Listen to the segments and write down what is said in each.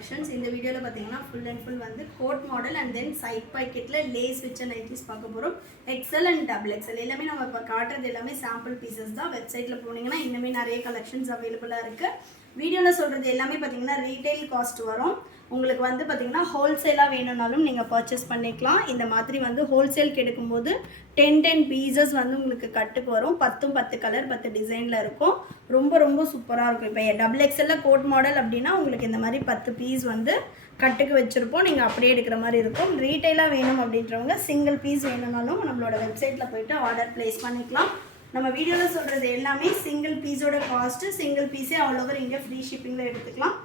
Collections. இந்த வீடியோவில் பார்த்தீங்கன்னா ஃபுல் அண்ட் ஃபுல் வந்து coat model and then side பாக்கெட்டில் லேஸ் வச்ச நைட்டிஸ் பார்க்க போகிறோம். எக்ஸல் அண்ட் டபுள் எக்ஸல் எல்லாமே நம்ம இப்போ காட்டுறது எல்லாமே சாம்பிள் பீசஸ் தான். வெப்சைட்டில் போனீங்கன்னா இன்னுமே நிறைய கலெக்ஷன்ஸ் அவைலபிளாக இருக்குது. வீடியோவில் சொல்கிறது எல்லாமே பார்த்தீங்கன்னா ரீட்டைல் காஸ்ட் வரும். உங்களுக்கு வந்து பார்த்தீங்கன்னா ஹோல்சேலாக வேணும்னாலும் நீங்கள் பர்ச்சேஸ் பண்ணிக்கலாம். இந்த மாதிரி வந்து ஹோல்சேலுக்கு எடுக்கும்போது 10 பீசஸ் வந்து உங்களுக்கு கட்டுக்கு வரும். 10 கலர் 10 டிசைனில் இருக்கும். ரொம்ப சூப்பராக இருக்கும். இப்போ டபுள் எக்ஸலில் கோட் மாடல் அப்படின்னா உங்களுக்கு இந்த மாதிரி 10 பீஸ் வந்து கட்டுக்கு வச்சுருப்போம். நீங்கள் அப்படியே எடுக்கிற மாதிரி இருக்கும். ரீட்டைலாக வேணும் அப்படின்றவங்க சிங்கிள் பீஸ் வேணும்னாலும் நம்மளோட வெப்சைட்டில் போய்ட்டு ஆர்டர் ப்ளேஸ் பண்ணிக்கலாம். நம்ம வீடியோவில் சொல்கிறது எல்லாமே சிங்கிள் பீஸோட காஸ்ட்டு, சிங்கிள் பீஸே ஆல் ஓவர் இந்தியா ஃப்ரீ ஷிப்பிங்கில் எடுத்துக்கலாம்.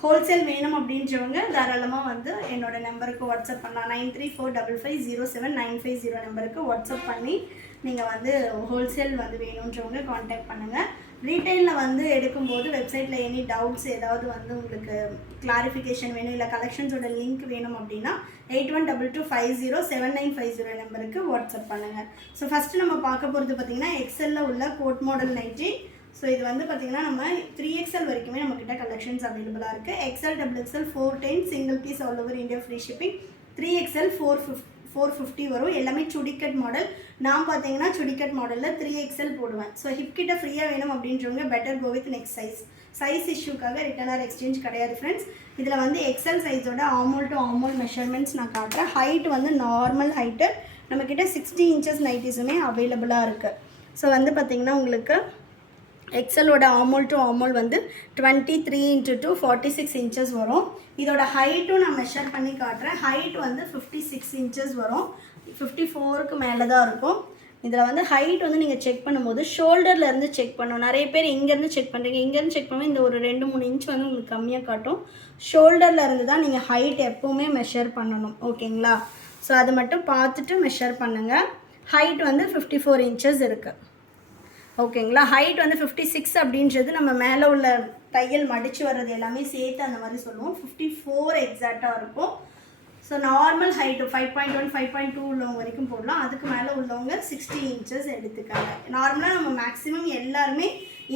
ஹோல்சேல் வேணும் அப்படின்றவங்க தாராளமாக வந்து என்னோட நம்பருக்கு வாட்ஸ்அப் பண்ணலாம். 9345507950 நம்பருக்கு வாட்ஸ்அப் பண்ணி நீங்கள் வந்து ஹோல்சேல் வந்து வேணுன்றவங்க காண்டாக்ட் பண்ணுங்கள். ரீட்டைலில் வந்து எடுக்கும்போது வெப்சைட்டில் எனி டவுட்ஸ் ஏதாவது வந்து உங்களுக்கு கிளாரிஃபிகேஷன் வேணும் இல்லை கலெக்ஷன்ஸோட லிங்க் வேணும் அப்படின்னா 8122507950 நம்பருக்கு வாட்ஸ்அப் பண்ணுங்கள். ஸோ ஃபஸ்ட்டு நம்ம பார்க்க போகிறது பார்த்திங்கன்னா எக்ஸலில் உள்ள கோட் மாடல் நைட்டி. ஸோ இது வந்து பார்த்திங்கன்னா நம்ம 3XL வரைக்குமே நம்மக்கிட்ட கலெக்ஷன்ஸ் அவைலபிளாக இருக்குது. XL double XL 410 single piece all over India free shipping. 3XL 450 வரும். எல்லாமே சுடிக்கட் மாடல். நான் பார்த்தீங்கன்னா சுடிக்கட் மாடலில் 3XL போடுவேன். ஸோ ஹிப் கிட்ட ஃப்ரீயாக வேணும் அப்படின்றவங்க better go with next size இஷ்யூக்காக ரிட்டர்ன் ஆர் எக்ஸ்சேஞ்ச் கிடையாது ஃப்ரெண்ட்ஸ். இதில் வந்து எக்ஸல் சைஸோட ஆமோல் டு ஆமோல் மெஷர்மெண்ட்ஸ் நான் காட்டுறேன். ஹைட் வந்து நார்மல் ஹைட்டு நம்மக்கிட்ட 60 இன்ச்சஸ் நைட்டிஸுமே அவைலபிளாக இருக்குது. ஸோ வந்து பார்த்திங்கன்னா உங்களுக்கு எக்ஸலோட ஆமோல் டு ஆமோல் வந்து 23 × 2 46 இன்ச்சஸ் வரும். இதோட ஹைட்டும் நான் மெஷர் பண்ணி காட்டுறேன். ஹைட் வந்து 56 இன்ச்சஸ் வரும். 54க்கு மேலே தான் இருக்கும். இதில் வந்து ஹைட் வந்து நீங்கள் செக் பண்ணும்போது ஷோல்டர்லேருந்து செக் பண்ணணும். நிறைய பேர் இங்கேருந்து செக் பண்ணுறீங்க. இங்கேருந்து செக் பண்ணும்போது இந்த ஒரு 2-3 இன்ச் வந்து உங்களுக்கு கம்மியாக காட்டும். ஷோல்டர்லேருந்து தான் நீங்கள் ஹைட் எப்போவுமே மெஷர் பண்ணணும். ஓகேங்களா? ஸோ அது மட்டும் பார்த்துட்டு மெஷர் பண்ணுங்கள். ஹைட் வந்து 54 இன்ச்சஸ் இருக்குது. ஓகேங்களா? ஹைட் வந்து 56 அப்படின்றது நம்ம மேலே உள்ள தையல் மடித்து வர்றது எல்லாமே சேர்த்து அந்த மாதிரி சொல்லுவோம். 54 எக்ஸாக்டாக இருக்கும். ஸோ நார்மல் ஹைட்டு 5.1 5.2 உள்ளவங்க வரைக்கும் போடலாம். அதுக்கு மேலே உள்ளவங்க 60 இன்ச்சஸ் எடுத்துக்காங்க. நார்மலாக நம்ம மேக்ஸிமம் எல்லாருமே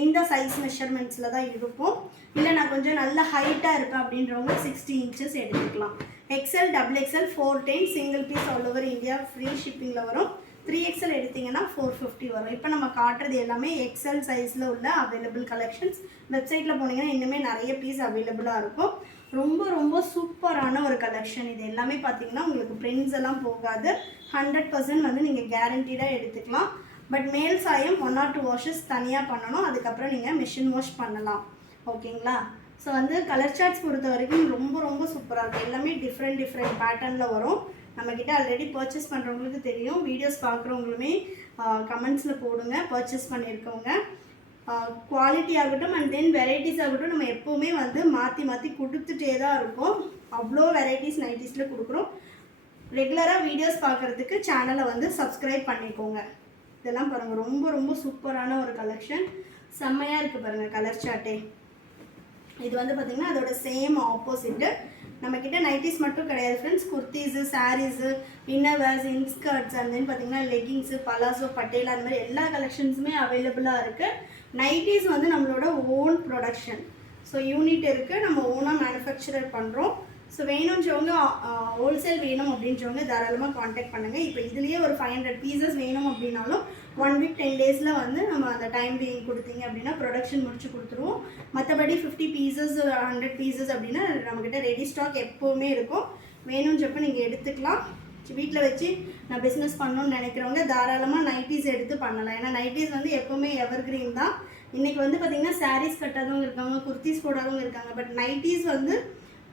இந்த சைஸ் மெஷர்மெண்ட்ஸில் தான் இருப்போம். இல்லை நான் கொஞ்சம் நல்ல ஹைட்டாக இருப்பேன் அப்படின்றவங்க 60 இன்ச்சஸ் எடுத்துக்கலாம். XL double XL 410 single piece all over India free ஷிப்பிங்கில் வரும். 3XL எடுத்திங்கன்னா 450 வரும். இப்போ நம்ம காட்டுறது எல்லாமே எக்ஸல் சைஸில் உள்ள அவைலபிள் கலெக்ஷன்ஸ். வெப்சைட்டில் போனீங்கன்னா இன்னுமே நிறைய பீஸ் அவைலபிளாக இருக்கும். ரொம்ப சூப்பரான ஒரு கலெக்ஷன். இது எல்லாமே பார்த்தீங்கன்னா உங்களுக்கு பிரிண்ட்ஸ் எல்லாம் போகாது. 100% வந்து நீங்கள் கேரண்டீடாக எடுத்துக்கலாம். பட் மேல் சாயம் 1 or 2 வாஷஸ் தனியாக பண்ணணும். அதுக்கப்புறம் நீங்கள் மிஷின் வாஷ் பண்ணலாம். ஓகேங்களா? ஸோ வந்து கலர் சார்ட்ஸ் பொறுத்த வரைக்கும் ரொம்ப சூப்பராக இருக்கும். எல்லாமே டிஃப்ரெண்ட் பேட்டர்னில் வரும். நம்மக்கிட்ட ஆல்ரெடி பர்ச்சேஸ் பண்ணுறவங்களுக்கு தெரியும். வீடியோஸ் பார்க்குறவங்களுமே கமெண்ட்ஸில் போடுங்க பர்ச்சேஸ் பண்ணியிருக்கவங்க. குவாலிட்டி ஆகட்டும் அண்ட் தென் வெரைட்டிஸ் ஆகட்டும் நம்ம எப்போவுமே வந்து மாற்றி கொடுத்துட்டே தான் இருக்கோம். அவ்வளோ வெரைட்டிஸ் நைட்டிஸில் கொடுக்குறோம். ரெகுலராக வீடியோஸ் பார்க்குறதுக்கு சேனலை வந்து சப்ஸ்கிரைப் பண்ணிக்கோங்க. இதெல்லாம் பாருங்கள் ரொம்ப சூப்பரான ஒரு கலெக்ஷன். செம்மையாக இருக்குது பாருங்கள் கலர் சார்ட்டே. இது வந்து பார்த்திங்கன்னா அதோட சேம் ஆப்போசிட்டு. நம்மக்கிட்ட நைட்டிஸ் மட்டும் கிடையாது friends. Kurtis, saris, innerwears, inskirts and then பார்த்திங்கன்னா லெகிங்ஸு, பலாசோ, பட்டேலா அந்த மாதிரி எல்லா கலெக்ஷன்ஸுமே அவைலபிளாக இருக்குது. நைட்டிஸ் வந்து நம்மளோட ஓன் ப்ரொடக்ஷன். ஸோ யூனிட் இருக்குது. நம்ம ஓனாக மேனுஃபேக்சரர் பண்ணுறோம். ஸோ வேணுன்றவங்க ஹோல்சேல் வேணும் அப்படின்றவங்க தாராளமாக காண்டாக்ட் பண்ணுங்கள். இப்போ இதுலேயே ஒரு 500 பீசஸ் வேணும் அப்படின்னாலும் 1 week 10 daysல வந்து நம்ம அந்த டைம் பீயிங் கொடுத்தீங்க அப்படின்னா ப்ரொடக்ஷன் முடிச்சு கொடுத்துருவோம். மற்றபடி 50 பீசஸ் 100 பீசஸ் அப்படின்னா நம்மக்கிட்ட ரெடி ஸ்டாக் எப்போவுமே இருக்கும். வேணுன்றப்ப நீங்கள் எடுத்துக்கலாம். வீட்டில் வச்சு நான் பிஸ்னஸ் பண்ணணும்னு நினைக்கிறவங்க தாராளமாக நைட்டிஸ் எடுத்து பண்ணலாம். ஏன்னா நைட்டிஸ் வந்து எப்போவுமே எவர்கிரீன் தான். இன்றைக்கி வந்து பார்த்திங்கன்னா சாரீஸ் கட்டாதவங்க இருக்காங்க, குர்த்திஸ் போடாதவங்க இருக்காங்க. பட் நைட்டிஸ் வந்து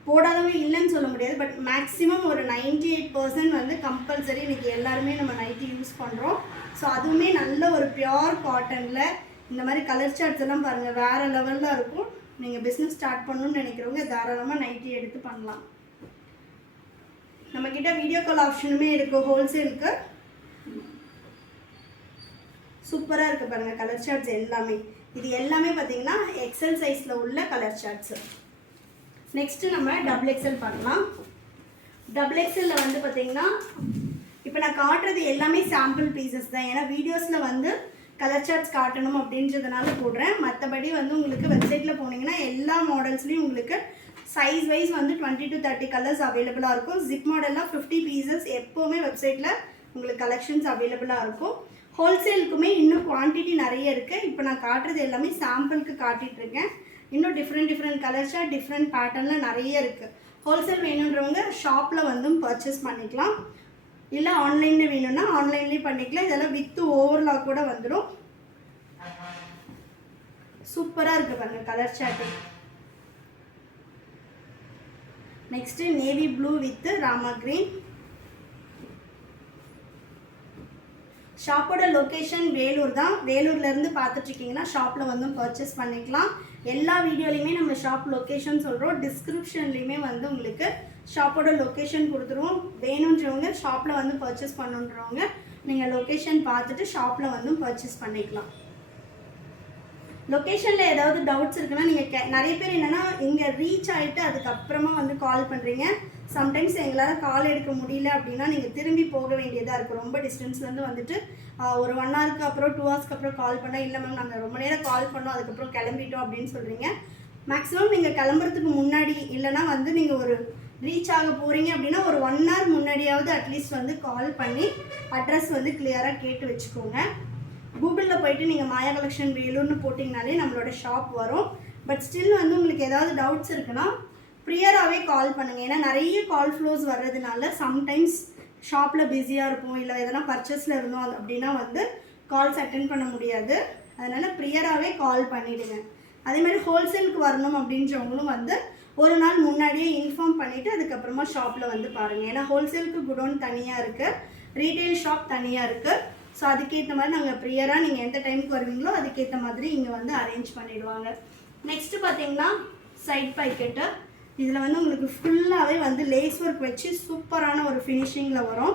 போடாதவங்க இல்லைன்னு சொல்ல முடியாது. பட் மேக்ஸிமம் ஒரு 98% வந்து கம்பல்சரி இன்றைக்கி எல்லாருமே நம்ம நைட்டி யூஸ் பண்ணுறோம். ஸோ அதுவுமே நல்ல ஒரு பியோர் காட்டனில் இந்த மாதிரி கலர் சார்ட்ஸ் எல்லாம் பாருங்கள் வேறு லெவலில் இருக்கும். நீங்கள் பிஸ்னஸ் ஸ்டார்ட் பண்ணணும்னு நினைக்கிறவங்க தாராளமாக நைட்டி எடுத்து பண்ணலாம். நம்மக்கிட்ட வீடியோ கால் ஆப்ஷனுமே இருக்குது ஹோல்சேலுக்கு. சூப்பராக இருக்குது பாருங்கள் கலர் சார்ட்ஸ் எல்லாமே. இது எல்லாமே பார்த்திங்கன்னா எக்ஸல் சைஸில் உள்ள கலர் சார்ட்ஸு. நெக்ஸ்ட்டு நம்ம டபுள் எக்ஸல் பண்ணலாம். டபுள் எக்ஸலில் வந்து பார்த்திங்கன்னா இப்போ நான் காட்டுறது எல்லாமே சாம்பிள் பீசஸ் தான். ஏன்னா வீடியோஸில் வந்து கலர் சார்ட்ஸ் காட்டணும் அப்படின்றதுனால போடுறேன். மற்றபடி வந்து உங்களுக்கு வெப்சைட்டில் போனீங்கன்னா எல்லா மாடல்ஸ்லேயும் உங்களுக்கு சைஸ் வைஸ் வந்து 20 to 30 கலர்ஸ் அவைலபிளாக இருக்கும். ஜிப் மாடல்லாம் 50 பீசஸ் எப்போவுமே வெப்சைட்டில் உங்களுக்கு கலெக்ஷன்ஸ் அவைலபிளாக இருக்கும். ஹோல்சேலுக்குமே இன்னும் குவான்டிட்டி நிறைய இருக்குது. இப்போ நான் காட்டுறது எல்லாமே சாம்பிளுக்கு காட்டிகிட்ருக்கேன். இன்னும் டிஃப்ரெண்ட் கலர்ஸாக டிஃப்ரெண்ட் பேட்டர்னில் நிறைய இருக்குது. ஹோல்சேல் வேணுன்றவங்க ஷாப்பில் வந்து பர்ச்சேஸ் பண்ணிக்கலாம். இல்லை ஆன்லைனில் வேணும்னா ஆன்லைன்லேயும் பண்ணிக்கலாம். இதெல்லாம் வித்து ஓவர்லாக் கூட வந்துடும். சூப்பராக இருக்குது பாருங்கள் colour chart. Next navy blue with rama green. ஷாப்போட லொக்கேஷன் வேலூர் தான். வேலூர்லேருந்து பார்த்துட்ருக்கீங்கன்னா ஷாப்பில் வந்து பர்ச்சேஸ் பண்ணிக்கலாம். எல்லா வீடியோலையுமே நம்ம ஷாப் லொக்கேஷன் சொல்கிறோம். டிஸ்கிரிப்ஷன்லேயுமே வந்து உங்களுக்கு ஷாப்போட லொக்கேஷன் கொடுத்துருவோம். வேணுன்றவங்க ஷாப்பில் வந்து பர்ச்சேஸ் பண்ணுன்றவங்க நீங்கள் லொக்கேஷன் பார்த்துட்டு ஷாப்பில் வந்து பர்ச்சேஸ் பண்ணிக்கலாம். லொக்கேஷனில் ஏதாவது டவுட்ஸ் இருக்குன்னா நீங்கள் நிறைய பேர் என்னென்னா இங்கே ரீச் ஆகிட்டு அதுக்கப்புறமா வந்து கால் பண்ணுறீங்க. சம்டைம்ஸ் எங்களால் கால் எடுக்க முடியல அப்படின்னா நீங்கள் திரும்பி போக வேண்டியதாக இருக்குது. ரொம்ப டிஸ்டன்ஸ்லேருந்து வந்துட்டு ஒரு 1 ஹவருக்கு அப்புறம் 2 ஹவர்ஸ்க்கு அப்புறம் கால் பண்ணால் இல்லை மேம் நாங்கள் ரொம்ப நேரம் கால் பண்ணோம் அதுக்கப்புறம் கிளம்பிட்டோம் அப்படின்னு சொல்கிறீங்க. மேக்ஸிமம் நீங்கள் கிளம்புறதுக்கு முன்னாடி இல்லைனா வந்து நீங்கள் ஒரு ரீச் ஆக போகிறீங்க அப்படின்னா ஒரு 1 ஹவர் முன்னாடியாவது அட்லீஸ்ட் வந்து கால் பண்ணி அட்ரஸ் வந்து கிளியராக கேட்டு வச்சுக்கோங்க. கூகுளில் போய்ட்டு நீங்கள் மாயா கலெக்ஷன் வேலூர்னு போட்டிங்கனாலே நம்மளோட ஷாப் வரும். பட் ஸ்டில் வந்து உங்களுக்கு ஏதாவது டவுட்ஸ் இருக்குன்னா ப்ரியராகவே கால் பண்ணுங்கள். ஏன்னா நிறைய கால் ஃப்ளோஸ் வர்றதுனால சம்டைம்ஸ் ஷாப்பில் பிஸியாக இருப்போம், இல்லை எதனா பர்ச்சேஸில் இருந்தோம் அப்படின்னா வந்து கால்ஸ் அட்டென்ட் பண்ண முடியாது. அதனால் ப்ரியராகவே கால் பண்ணிவிடுங்க. அதேமாதிரி ஹோல்சேலுக்கு வரணும் அப்படின்றவங்களும் வந்து ஒரு நாள் முன்னாடியே இன்ஃபார்ம் பண்ணிவிட்டு அதுக்கப்புறமா ஷாப்பில் வந்து பாருங்கள். ஏன்னா ஹோல்சேலுக்கு குடோன் தனியாக இருக்குது, ரீட்டெயில் ஷாப் தனியாக இருக்குது. ஸோ அதுக்கேற்ற மாதிரி நாங்கள் ப்ரியராக நீங்கள் எந்த டைமுக்கு வருவீங்களோ அதுக்கேற்ற மாதிரி இங்கே வந்து அரேஞ்ச் பண்ணிவிடுவாங்க. நெக்ஸ்ட்டு பார்த்தீங்கன்னா சைட் பாக்கெட்டு. இதில் வந்து உங்களுக்கு ஃபுல்லாகவே வந்து லேஸ் ஒர்க் வச்சு சூப்பரான ஒரு ஃபினிஷிங்கில் வரும்.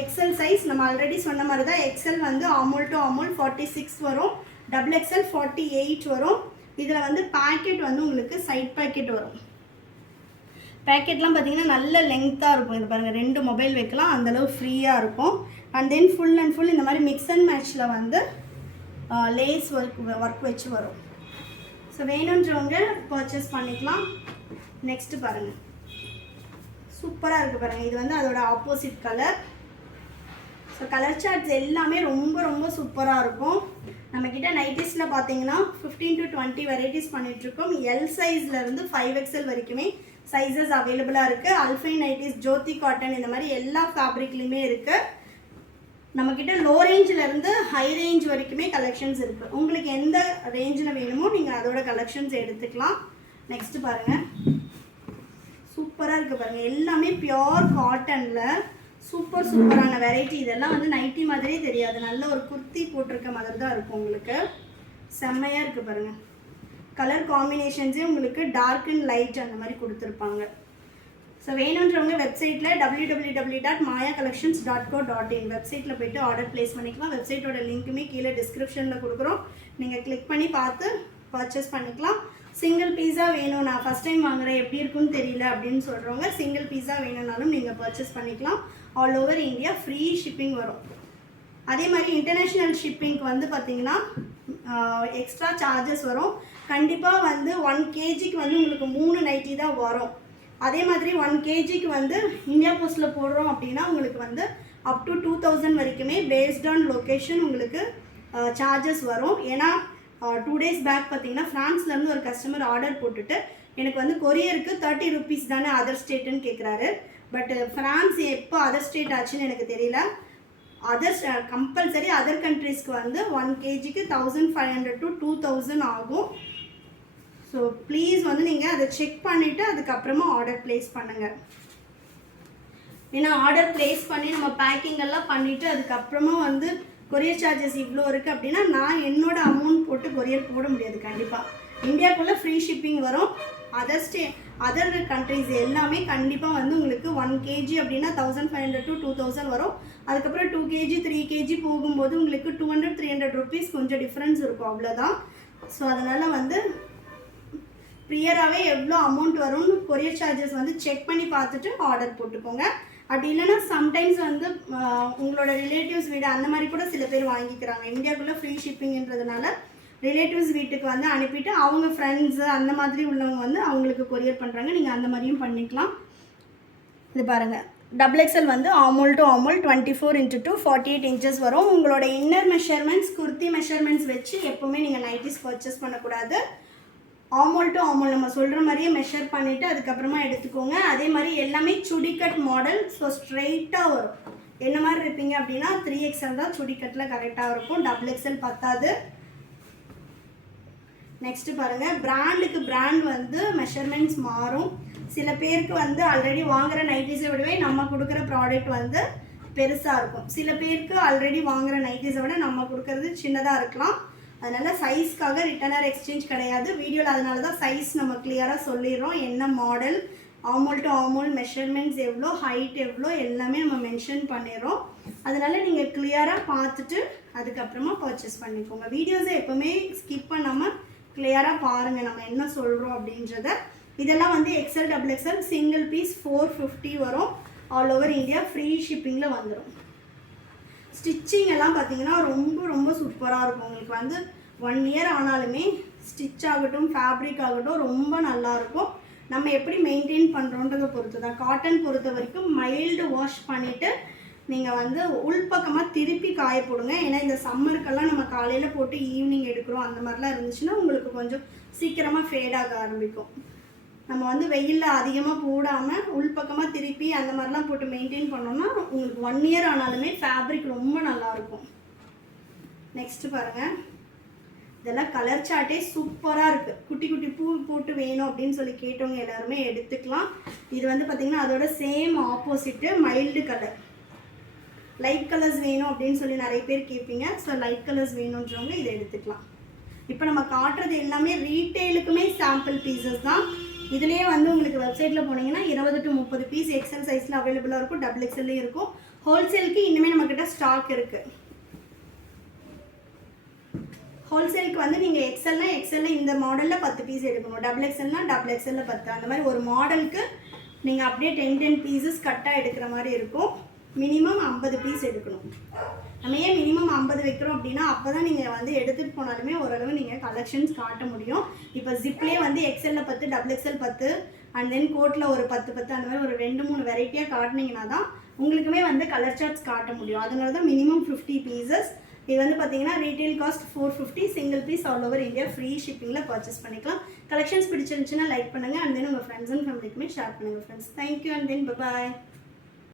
எக்ஸல் சைஸ் நம்ம ஆல்ரெடி சொன்ன மாதிரி தான். எக்ஸல் வந்து அமுல் டு அமுல் 46 வரும், XXL 48 வரும். இதில் வந்து பேக்கெட் வந்து உங்களுக்கு சைட் பேக்கெட் வரும். பேக்கெட்லாம் பார்த்தீங்கன்னா நல்ல லெங்க்த்தாக இருக்கும். இது பாருங்கள் 2 மொபைல் வைக்கலாம், அந்தளவு ஃப்ரீயாக இருக்கும். And then full and full இந்த மாதிரி மிக்ஸ் அண்ட் மேட்ச்சில் வந்து லேஸ் ஒர்க் வச்சு வரும். ஸோ வேணுன்றவங்க பர்ச்சேஸ் பண்ணிக்கலாம். நெக்ஸ்ட்டு பாருங்கள் சூப்பராக இருக்குது பாருங்கள். இது வந்து அதோட opposite colour. So colour charts எல்லாமே ரொம்ப சூப்பராக இருக்கும். நம்மக்கிட்ட நைட்டிஸில் பார்த்தீங்கன்னா 15 to 20 வெரைட்டிஸ் பண்ணிகிட்ருக்கோம். எல் சைஸ்லேருந்து 5XL வரைக்குமே சைஸஸ் அவைலபிளாக இருக்குது. அல்ஃபைன் நைட்டிஸ், ஜோதி காட்டன், இந்த மாதிரி எல்லா ஃபேப்ரிக்லேயுமே இருக்குது. நம்மக்கிட்ட லோ ரேஞ்சிலேருந்து ஹை ரேஞ்ச் வரைக்குமே கலெக்ஷன்ஸ் இருக்குது. உங்களுக்கு எந்த ரேஞ்சில் வேணுமோ நீங்கள் அதோட கலெக்ஷன்ஸ் எடுத்துக்கலாம். நெக்ஸ்ட்டு பாருங்கள் சூப்பராக இருக்குது பாருங்கள். எல்லாமே பியோர் காட்டனில் சூப்பரான வெரைட்டி. இதெல்லாம் வந்து நைட்டி மாதிரியே தெரியாது, நல்ல ஒரு குர்த்தி போட்டிருக்க மாதிரி தான் இருக்கும். உங்களுக்கு செம்மையாக இருக்குது பாருங்கள். கலர் காம்பினேஷன்ஸே உங்களுக்கு டார்க் அண்ட் லைட் அந்த மாதிரி கொடுத்துருப்பாங்க. ஸோ வேணுன்றவங்க வெப்சைட்டில் www.mayacollections.co.in வெப்சைட்டில் போய்ட்டு ஆர்டர் ப்ளேஸ் பண்ணிக்கலாம். வெப்சைட்டோட லிங்க்குமே கீழே டிஸ்கிரிப்ஷனில் கொடுக்குறோம். நீங்கள் கிளிக் பண்ணி பார்த்து பர்ச்சேஸ் பண்ணிக்கலாம். சிங்கிள் பீஸா வேணும், நான் ஃபஸ்ட் டைம் வாங்குகிறேன் எப்படி இருக்குன்னு தெரியல அப்படின்னு சொல்கிறவங்க சிங்கிள் பீஸா வேணும்னாலும் நீங்கள் பர்ச்சேஸ் பண்ணிக்கலாம். All over India free shipping வரும். அதே மாதிரி இன்டர்நேஷ்னல் ஷிப்பிங்க்கு வந்து பார்த்திங்கன்னா எக்ஸ்ட்ரா சார்ஜஸ் வரும். கண்டிப்பாக வந்து 1 kgக்கு வந்து உங்களுக்கு 3 நைட்டி தான் வரும். அதே மாதிரி 1 kgக்கு வந்து இந்தியா போஸ்ட்டில் போடுறோம் அப்படின்னா உங்களுக்கு வந்து அப் டு 2000 வரைக்குமே பேஸ்ட் ஆன் லொக்கேஷன் உங்களுக்கு சார்ஜஸ் வரும். ஏன்னா 2 days பேக் பார்த்தீங்கன்னா ஃப்ரான்ஸ்லேருந்து ஒரு கஸ்டமர் ஆர்டர் போட்டுட்டு எனக்கு வந்து கொரியருக்கு 30 rupees தானே அதர் ஸ்டேட்டுன்னு கேட்குறாரு. பட் ஃப்ரான்ஸ் எப்போ அதர் ஸ்டேட் ஆச்சுன்னு எனக்கு தெரியல. கம்பல்சரி அதர் கண்ட்ரீஸ்க்கு வந்து 1 kgக்கு 1500 to 2000 ஆகும். ஸோ ப்ளீஸ் வந்து நீங்கள் அதை செக் பண்ணிவிட்டு அதுக்கப்புறமா ஆர்டர் ப்ளேஸ் பண்ணுங்கள். ஏன்னா ஆர்டர் ப்ளேஸ் பண்ணி நம்ம பேக்கிங் எல்லாம் பண்ணிவிட்டு அதுக்கப்புறமா வந்து கொரியர் சார்ஜஸ் இவ்வளோ இருக்குது அப்படின்னா நான் என்னோடய அமௌண்ட் போட்டு கொரியர் போட முடியாது. கண்டிப்பாக இந்தியாவுக்குள்ளே ஃப்ரீ ஷிப்பிங் வரும். அதர் கண்ட்ரிஸ் எல்லாமே கண்டிப்பாக வந்து உங்களுக்கு 1 kg அப்படின்னா 1500 to 2000 வரும். அதுக்கப்புறம் 2 kg 3 kg போகும்போது உங்களுக்கு 200-300 rupees கொஞ்சம் டிஃப்ரென்ஸ் இருக்கும், அவ்வளோதான். ஸோ அதனால் வந்து ப்ரியராகவே எவ்வளோ அமௌண்ட் வரும்னு கொரியர் சார்ஜஸ் வந்து செக் பண்ணி பார்த்துட்டு ஆர்டர் போட்டுக்கோங்க. அப்படி இல்லைன்னா சம்டைம்ஸ் வந்து உங்களோட ரிலேட்டிவ்ஸ் வீடு அந்த மாதிரி கூட சில பேர் வாங்கிக்கிறாங்க. இந்தியாவுக்குள்ளே ஃப்ரீ ஷிப்பிங்கிறதுனால ரிலேட்டிவ்ஸ் வீட்டுக்கு வந்து அனுப்பிட்டு அவங்க ஃப்ரெண்ட்ஸு அந்த மாதிரி உள்ளவங்க வந்து அவங்களுக்கு கொரியர் பண்ணுறாங்க. நீங்கள் அந்த மாதிரியும் பண்ணிக்கலாம். இது பாருங்கள், XXL வந்து ஆமோல் டு ஆமோல் 24x2 48 இன்ச்சஸ் வரும். உங்களோட இன்னர் மெஷர்மெண்ட்ஸ் குர்த்தி மெஷர்மெண்ட்ஸ் வச்சு எப்போவுமே நீங்கள் நைட்டிஸ் பர்ச்சேஸ் பண்ணக்கூடாது. ஆமோல் டு ஆமோல் நம்ம சொல்கிற மாதிரியே மெஷர் பண்ணிவிட்டு அதுக்கப்புறமா எடுத்துக்கோங்க. அதே மாதிரி எல்லாமே சுடிக்கட் மாடல். ஸோ ஸ்ட்ரெயிட்டாக வரும். என்ன மாதிரி இருப்பீங்க அப்படின்னா 3XL தான் சுடிக்கட்டில் கரெக்டாக இருக்கும். XXL பத்தாது. நெக்ஸ்ட்டு பாருங்கள், பிராண்டுக்கு பிராண்ட் வந்து மெஷர்மெண்ட்ஸ் மாறும். சில பேருக்கு வந்து ஆல்ரெடி வாங்குகிற நைட்டிஸை விடவே நம்ம கொடுக்குற ப்ராடக்ட் வந்து பெருசாக இருக்கும். சில பேருக்கு ஆல்ரெடி வாங்குகிற நைட்டிஸை விட நம்ம கொடுக்குறது சின்னதாக இருக்கலாம். அதனால் சைஸ்க்காக ரிட்டர்னர் எக்ஸ்சேஞ்ச் கிடையாது வீடியோவில். அதனால தான் சைஸ் நம்ம கிளியராக சொல்லிடுறோம். என்ன மாடல், ஆமோல் டு ஆமோல் மெஷர்மெண்ட்ஸ் எவ்வளோ, ஹைட் எவ்வளோ எல்லாமே நம்ம மென்ஷன் பண்ணிடுறோம். அதனால் நீங்கள் கிளியராக பார்த்துட்டு அதுக்கப்புறமா பர்ச்சேஸ் பண்ணிக்கோங்க. வீடியோஸை எப்போவுமே ஸ்கிப் பண்ணாமல் கிளியராக பாருங்கள் நம்ம என்ன சொல்கிறோம் அப்படின்றத. இதெல்லாம் வந்து XL XXL சிங்கிள் பீஸ் 450 வரும். ஆல் ஓவர் இந்தியா ஃப்ரீ ஷிப்பிங்கில் வந்துடும். ஸ்டிச்சிங் எல்லாம் பார்த்தீங்கன்னா ரொம்ப ரொம்ப சூப்பராக இருக்கும். உங்களுக்கு வந்து 1 இயர் ஆனாலுமே ஸ்டிச் ஆகட்டும் ஃபேப்ரிக் ஆகட்டும் ரொம்ப நல்லாயிருக்கும். நம்ம எப்படி மெயின்டைன் பண்ணுறோன்றதை பொறுத்து தான். காட்டன் பொறுத்த வரைக்கும் மைல்டு வாஷ் பண்ணிவிட்டு நீங்கள் வந்து உள்பக்கமாக திருப்பி காய போடுங்க. ஏன்னா இந்த சம்மருக்கெல்லாம் நம்ம காலையில் போட்டு ஈவினிங் எடுக்கிறோம். அந்த மாதிரிலாம் இருந்துச்சுன்னா உங்களுக்கு கொஞ்சம் சீக்கிரமாக ஃபேடாக ஆரம்பிக்கும். நம்ம வந்து வெயிலில் அதிகமாக போடாமல் உள்பக்கமாக திருப்பி அந்த மாதிரிலாம் போட்டு மெயின்டைன் பண்ணோம்னா உங்களுக்கு 1 இயர் ஆனாலுமே ஃபேப்ரிக் ரொம்ப நல்லாயிருக்கும். நெக்ஸ்ட்டு பாருங்கள், இதெல்லாம் கலர் சார்ட்டே சூப்பராக இருக்குது. குட்டி குட்டி பூ போட்டு வேணும் அப்படின்னு சொல்லி கேட்டவங்க எல்லாருமே எடுத்துக்கலாம். இது வந்து பார்த்திங்கன்னா அதோட same opposite mild colour. Light colours வேணும் அப்படின்னு சொல்லி நிறைய பேர் கேட்பீங்க. ஸோ லைட் கலர்ஸ் வேணுன்றவங்க இதை எடுத்துக்கலாம். இப்போ நம்ம காட்டுறது எல்லாமே ரீட்டெயிலுக்குமே சாம்பிள் பீசஸ் தான். இதுலேயே வந்து உங்களுக்கு வெப்சைட்டில் போனீங்கன்னா 20 to 30 பீஸ் XL சைஸில் அவைலபிளாக இருக்கும். XXLலேயும் இருக்கும். ஹோல்சேலுக்கு இன்னுமே நம்மக்கிட்ட ஸ்டாக் இருக்குது. ஹோல்சேலுக்கு வந்து நீங்கள் XLல இந்த மாடலில் 10 பீஸ் எடுக்கணும். XXLனா XXLல 10. அந்த மாதிரி ஒரு மாடலுக்கு நீங்கள் அப்படியே 10 பீசஸ் கட்டாக எடுக்கிற மாதிரி இருக்கும். மினிமம் 50 பீஸ் எடுக்கணும். நம்ம ஏன் மினிமம் 50 வைக்கிறோம் அப்படின்னா அப்போ தான் நீங்கள் வந்து எடுத்துகிட்டு போனாலுமே ஓரளவு நீங்கள் கலெக்ஷன்ஸ் காட்ட முடியும். இப்போ ஜிப்லேயே வந்து XLல 10 XXL 10 அண்ட் தென் கோட்டில் ஒரு 10 அந்த மாதிரி ஒரு 2-3 வெரைட்டியாக காட்டினீங்கன்னா தான் உங்களுக்குமே வந்து கலர் சார்ட்ஸ் காட்ட முடியும். அதனால தான் மினிமம் 50 பீசஸ். இது வந்து பார்த்தீங்கன்னா retail cost 450. Single piece all over India free ஷிப்பிங்கில் பர்ச்சேஸ் பண்ணிக்கலாம். கலெக்ஷன்ஸ் பிடிச்சிருந்துச்சுன்னா லைக் பண்ணுங்கள். அண்ட் தென் உங்கள் ஃப்ரெண்ட்ஸ் அண்ட் ஃபேமிலிக்குமே ஷேர் பண்ணுங்கள் friends. Thank you and then bye.